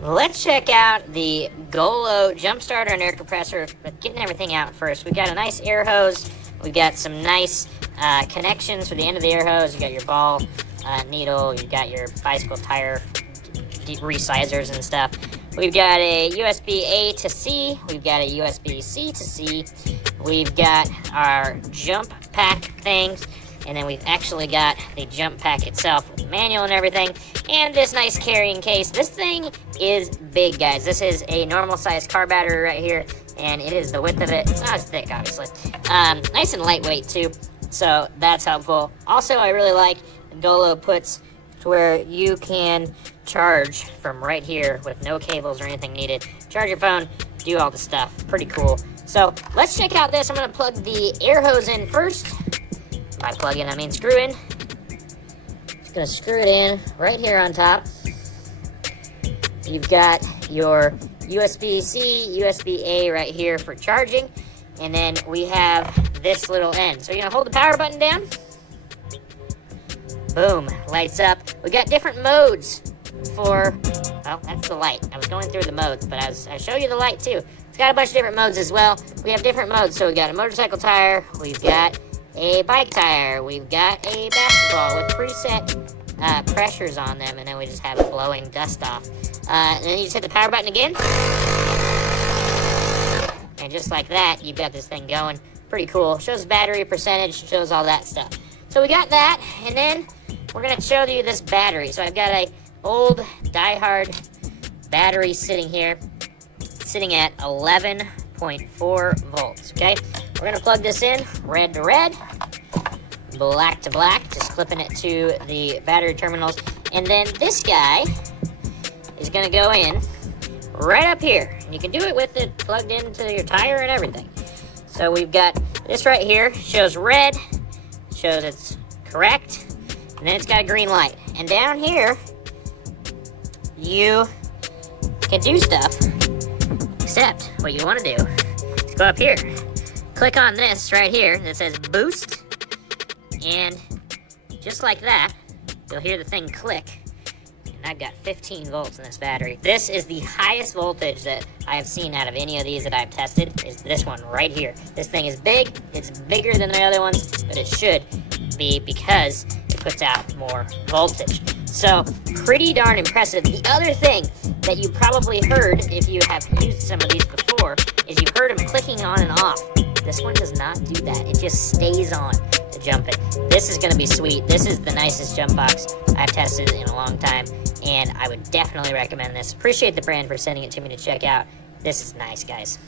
Let's check out the Golo jump starter and air compressor, but getting everything out first. We've got a nice air hose. We've got some nice connections for the end of the air hose. You got your ball needle. You've got your bicycle tire resizers and stuff. We've got a USB A to C. We've got a USB C to C. We've got our jump pack things. And then we've actually got the jump pack itself with the manual and everything. And this nice carrying case. This thing is big, guys. This is a normal size car battery right here. And it is the width of it. Not as thick, obviously. Nice and lightweight, too. So that's helpful. Also, I really like Golo puts to where you can charge from right here with no cables or anything needed. Charge your phone, do all the stuff. Pretty cool. So let's check out this. I'm going to plug the air hose in first. By plug in, I mean screw in. Just gonna screw it in right here on top. You've got your USB-C, USB-A right here for charging. And then we have this little end. So you're gonna hold the power button down. Boom, lights up. We got different modes for, well, that's the light. I was going through the modes, but I show you the light too. It's got a bunch of different modes as well. We have different modes. So we got a motorcycle tire, we've got a bike tire, we've got a basketball with preset pressures on them, and then we just have it blowing dust off. And then you just hit the power button again, and just like that, you've got this thing going. Pretty cool. Shows battery percentage, shows all that stuff. So we got that, and then we're gonna show you this battery. So I've got a old diehard battery sitting here, sitting at 11.4 volts, okay? We're gonna plug this in, red to red, black to black, just clipping it to the battery terminals. And then this guy is gonna go in right up here. And you can do it with it plugged into your tire and everything. So we've got this right here, shows red, shows it's correct, and then it's got a green light. And down here, you can do stuff, except what you wanna do is go up here. Click on this right here that says boost, and just like that, you'll hear the thing click, and I've got 15 volts in this battery. This is the highest voltage that I have seen out of any of these that I've tested, is this one right here. This thing is big, it's bigger than the other ones, but it should be because it puts out more voltage. So, pretty darn impressive. The other thing that you probably heard, if you have used some of these before, is you've heard them clicking on and off. This one does not do that. It just stays on to jump it. This is going to be sweet. This is the nicest jump box I've tested in a long time, and I would definitely recommend this. Appreciate the brand for sending it to me to check out. This is nice, guys.